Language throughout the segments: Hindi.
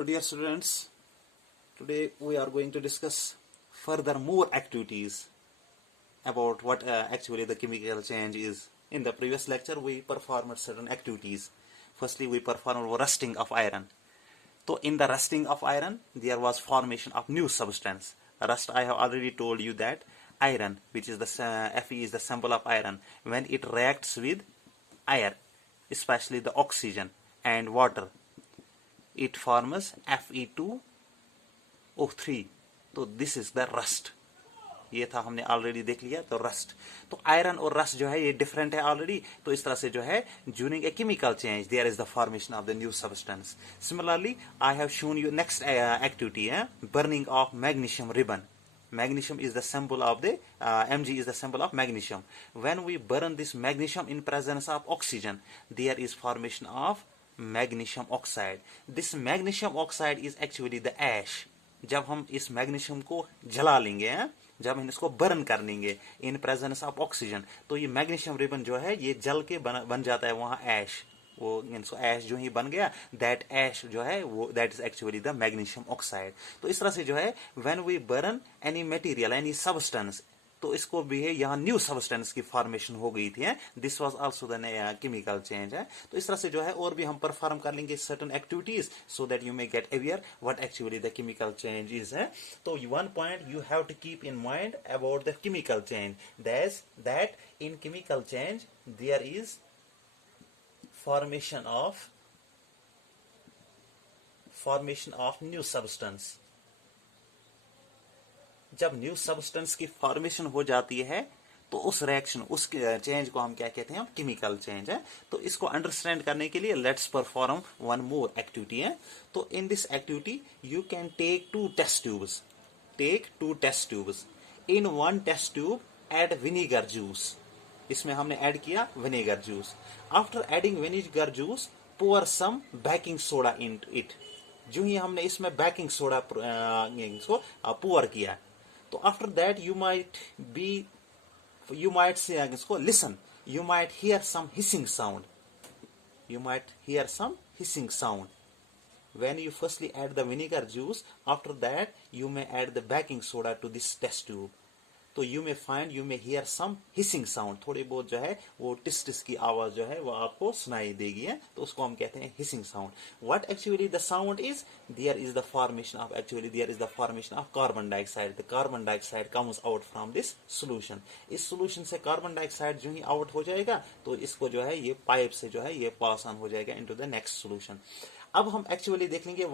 So dear students, today we are going to discuss further more activities about what actually the chemical change is. In the previous lecture we performed certain activities. Firstly we performed rusting of iron. So in the rusting of iron there was formation of new substance. Rust, I have already told you that iron, which is the Fe is the symbol of iron, when it reacts with air, especially the oxygen and water, it forms Fe2O3. तो दिस इज द रस्ट. ये था, हमने ऑलरेडी देख लिया. तो रस्ट, तो आयरन और रस्ट जो है ये डिफरेंट है ऑलरेडी. तो इस तरह से जो है during a chemical change there is the formation of the new substance. Similarly I have shown you next activity है burning of magnesium ribbon. Magnesium is the symbol of the Mg is the symbol of magnesium. When we burn this magnesium in presence of oxygen, there is formation of magnesium oxide. This magnesium oxide is actually the ash. जब हम इस मैग्नीशियम को जला लेंगे, जब हम इसको बर्न कर लेंगे इन प्रेजेंस ऑफ ऑक्सीजन, तो ये मैग्नीशियम रिबन जो है ये जल के बन जाता है वहां ऐश. वो ऐश जो ही बन गया, दैट ऐश जो है वो that is actually the magnesium oxide. तो इस तरह से जो है when we burn any material any substance, तो इसको भी है यहाँ न्यू सब्सटेंस की फॉर्मेशन हो गई थी. This was also the chemical change है. तो इस तरह से जो है और भी हम परफॉर्म कर लेंगे certain activities so that you may get aware what actually the chemical change is है. तो one point you have to keep in mind about the chemical change, that in chemical change there is formation of new substance. जब न्यू सब्सटेंस की फॉर्मेशन हो जाती है तो उस रिएक्शन, उस चेंज को हम क्या कहते हैं, केमिकल चेंज है. तो इसको अंडरस्टैंड करने के लिए let's perform one more activity है. तो in this activity you can take two test tubes. In one test tube add vinegar juice. इसमें हमने ऐड किया vinegar juice. After adding vinegar juice pour some baking soda in it. जो ही हमने इसमें बेकिंग सोडा इसको पोर किया, तो after that you might say इसको listen, you might hear some hissing sound. When you firstly add the vinegar juice, after that you may add the baking soda to this test tube. तो you may hear some hissing sound. थोड़ी बहुत जो है वो टिस की आवाज जो है वो आपको सुनाई देगी है. तो उसको हम कहते हैं hissing sound. What actually the sound is? There is the formation of carbon dioxide. The carbon dioxide comes out from this solution. इस solution से carbon dioxide जो ही out हो जाएगा तो इसको जो है ये पाइप से जो है ये पास ऑन हो जाएगा into the next solution. अब हम एक्चुअली देख लेंगे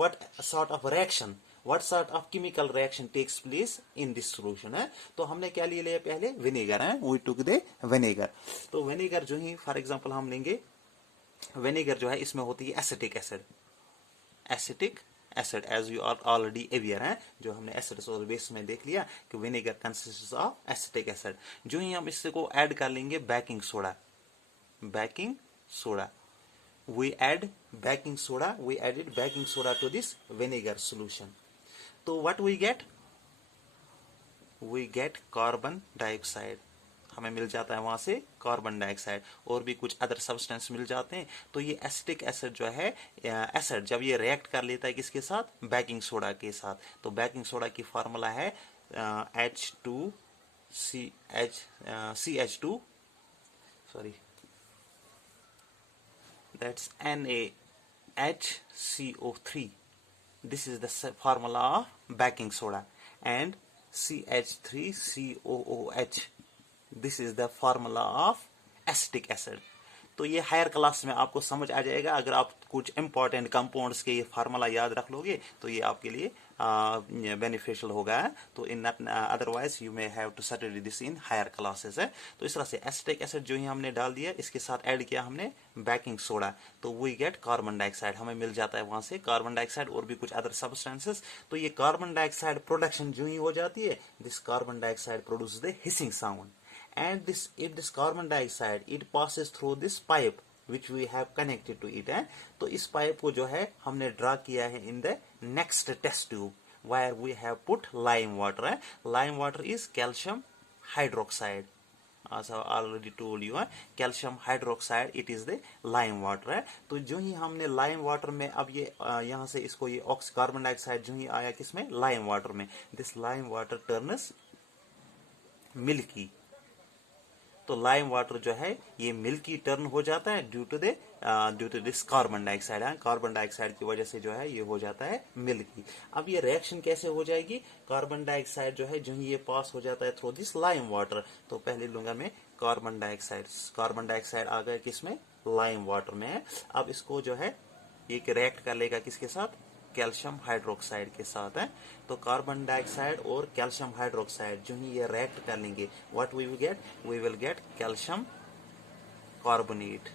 what sort of chemical reaction takes place in this solution है. तो हमने क्या ले लिया पहले, विनेगर है. we took the vinegar. तो विनेगर जो ही फॉर एग्जांपल हम लेंगे, विनेगर जो है इसमें होती है acetic acid as you are already aware है. जो हमने एसिड्स और बेस में देख लिया कि vinegar consists of acetic acid. जो ही हम इससे को ऐड कर लेंगे baking soda. We added baking soda to this vinegar solution. So what we get? We get carbon dioxide. हमें मिल जाता है वहां से कार्बन डाइऑक्साइड. और भी कुछ अदर सब्सटेंस मिल जाते हैं. तो ये एसिटिक एसिड जो है एसिड जब ये रिएक्ट कर लेता है किसके साथ, बेकिंग सोडा के साथ. तो बेकिंग सोडा की फार्मूला है that's NaHCO3. This is the formula of baking soda. And CH3COOH. This is the formula of acetic acid. तो ये हायर क्लास में आपको समझ आ जाएगा. अगर आप कुछ इंपॉर्टेंट कंपाउंड्स के ये फार्मूला याद रख लोगे तो ये आपके लिए बेनिफिशियल होगा. तो in otherwise you may have to study this in higher classes है. तो इस तरह से एसिटिक एसिड जो ही हमने डाल दिया, इसके साथ ऐड किया हमने बेकिंग सोडा, तो वी गेट कार्बन डाइऑक्साइड. हमें मिल जाता है वहां से कार्बन डाइऑक्साइड और भी कुछ अदर सब्सटेंसेस. तो ये कार्बन डाइऑक्साइड प्रोडक्शन जो ही हो जाती है, this carbon dioxide produce the hissing sound. And this carbon dioxide it passes through this pipe which we have connected to it. तो इस पाइप को जो है हमने ड्रा किया है in the next test tube where we have put lime water. Lime water is calcium hydroxide. as I already told you, calcium hydroxide it is the lime water है। तो जो ही हमने लाइम वाटर में अब ये यहाँ से इसको ये कार्बन डाइऑक्साइड जो ही आया किसमें, लाइम वाटर में, this lime water turns milky. तो लाइम वाटर जो है ये मिल्की टर्न हो जाता है due to this carbon dioxide है। कार्बन डाइऑक्साइड की वजह से जो है ये हो जाता है मिल्की। अब ये रिएक्शन कैसे हो जाएगी, कार्बन डाइऑक्साइड जो है जो ये पास हो जाता है थ्रू दिस लाइम वाटर। तो पहले लूंगा मैं कार्बन डाइऑक्साइड आ गया किसमें, लाइम वाटर में है। अब इसको जो है ये रिएक्ट कर लेगा किसके साथ, कैल्शियम हाइड्रोक्साइड के साथ है। तो कार्बन डाइऑक्साइड और कैल्शियम हाइड्रोक्साइड जो ही ये रिएक्ट कर लेंगे, what we will get calcium carbonate.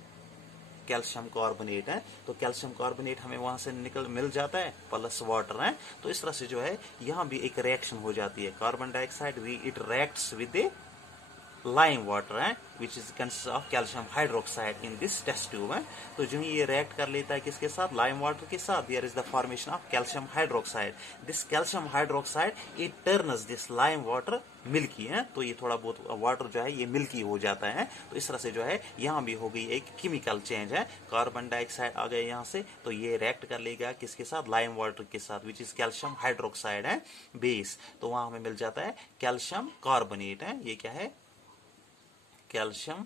Calcium carbonate है, तो कैल्शियम कार्बोनेट हमें वहां से मिल जाता है प्लस वाटर है। तो इस तरह से जो है यहाँ भी एक रिएक्शन हो जाती है, carbon dioxide it reacts with lime water है which is consist of calcium hydroxide in this test tube है। तो जो ये रिएक्ट कर लेता है किसके साथ, लाइम वाटर के साथ, there is the formation of calcium hydroxide. This calcium hydroxide it turns this lime water milky है। तो ये थोड़ा बहुत वाटर जो है ये मिल्की हो जाता है। तो इस तरह से जो है यहाँ भी हो गई एक केमिकल चेंज है, कार्बन डाइऑक्साइड आ गया यहाँ से, तो ये रिएक्ट कर लेगा किसके साथ, लाइम वाटर के साथ विच इज कैल्शियम हाइड्रोक्साइड है बेस। तो वहां हमें मिल जाता है कैल्शियम कार्बोनेट है, ये क्या है, कैल्शियम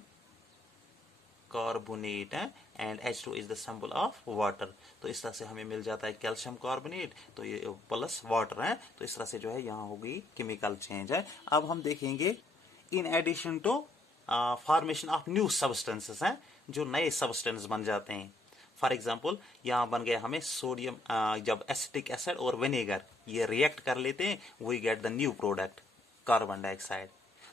कार्बोनेट है and H2 is the symbol of water. तो इस तरह से हमें मिल जाता है कैल्शियम कार्बोनेट, तो ये प्लस वाटर है। तो इस तरह से जो है यहाँ हो गई केमिकल चेंज है। अब हम देखेंगे in addition to formation of new substances हैं, जो नए सब्सटेंस बन जाते हैं। फॉर एग्जाम्पल यहाँ बन गया हमें सोडियम, जब एसिटिक एसिड और विनेगर ये रिएक्ट कर लेते हैं, we get the new product carbon dioxide.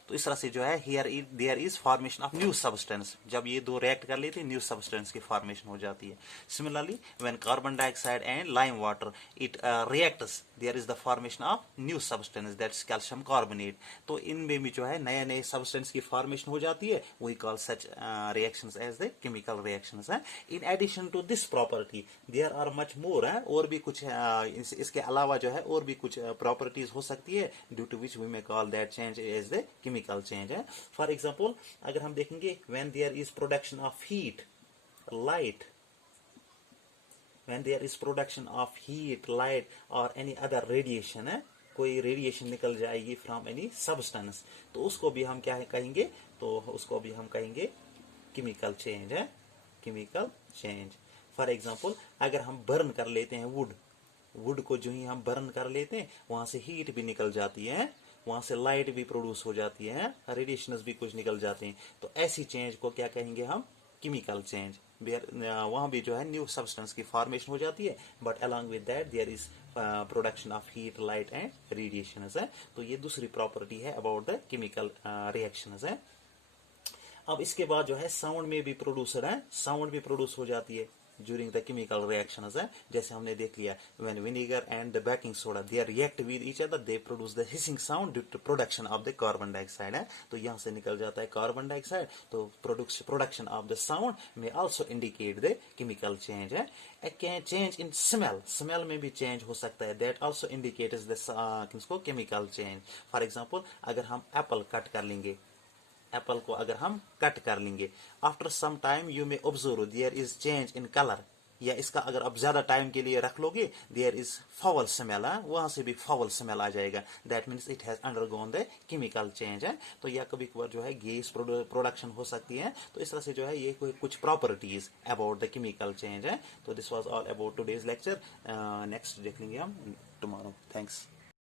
तो इस तरह से जो है here there is formation of new substance, जब ये दो रिएक्ट कर लेते हैं न्यू सब्सटेंस की फॉर्मेशन हो जाती है। Similarly when carbon dioxide and lime water it reacts, there is the formation of new substance that's calcium carbonate. तो इनमें भी जो है नए नए सब्सटेंस की फॉर्मेशन हो जाती है, we call such reactions as the chemical reactions है। In addition to this property there are much more है, और भी कुछ इसके अलावा जो है और भी कुछ प्रॉपर्टीज हो सकती है due to which we may call that change as the chemical change है। फॉर एग्जाम्पल अगर हम देखेंगे when there is production of heat, light, when there is production of heat, light or any other radiation है, कोई रेडिएशन निकल जाएगी फ्रॉम एनी सब्सटेंस, तो उसको भी हम क्या कहेंगे, तो उसको भी हम कहेंगे केमिकल चेंज है, केमिकल चेंज। फॉर एग्जाम्पल अगर हम बर्न कर लेते हैं वुड को जो ही हम बर्न कर लेते हैं वहां से हीट भी निकल जाती है, वहां से लाइट भी प्रोड्यूस हो जाती है, रेडिएशंस भी कुछ निकल जाते हैं। तो ऐसी चेंज को क्या कहेंगे हम, केमिकल चेंज। वहां भी जो है न्यू सब्सटेंस की फॉर्मेशन हो जाती है, but along with that there is production of heat, light and radiation है। तो ये दूसरी प्रॉपर्टी है अबाउट द केमिकल रिएक्शन है। अब इसके बाद जो है साउंड में भी प्रोड्यूसर है, साउंड भी प्रोड्यूस हो जाती है ड्यूरिंग द केमिकल रिएक्शंस है। जैसे हमने देख लिया when vinegar and the baking soda they react with each other, they produce the hissing sound due to production of the carbon dioxide है। तो यहाँ से निकल जाता है कार्बन डाइऑक्साइड, तो प्रोडक्शन ऑफ द साउंड में also indicate the chemical change है। चेंज इन स्मेल में भी चेंज हो सकता है, that also indicates the chemical change. For example अगर हम एप्पल कट कर लेंगे, एप्पल को अगर हम कट कर लेंगे, after some time you may observe there is change in colour, या इसका अगर आप ज्यादा टाइम के लिए रख लोगे देयर इज फाउल स्मेल, वहां से भी फाउल स्मेल आ जाएगा, that means it has undergone the chemical change है। तो या कभी कभार जो है गैस प्रोडक्शन हो सकती है। तो इस तरह से जो है ये कुछ properties about the chemical change है। तो this was all about today's lecture, next देख लेंगे हम टुमारो। थैंक्स।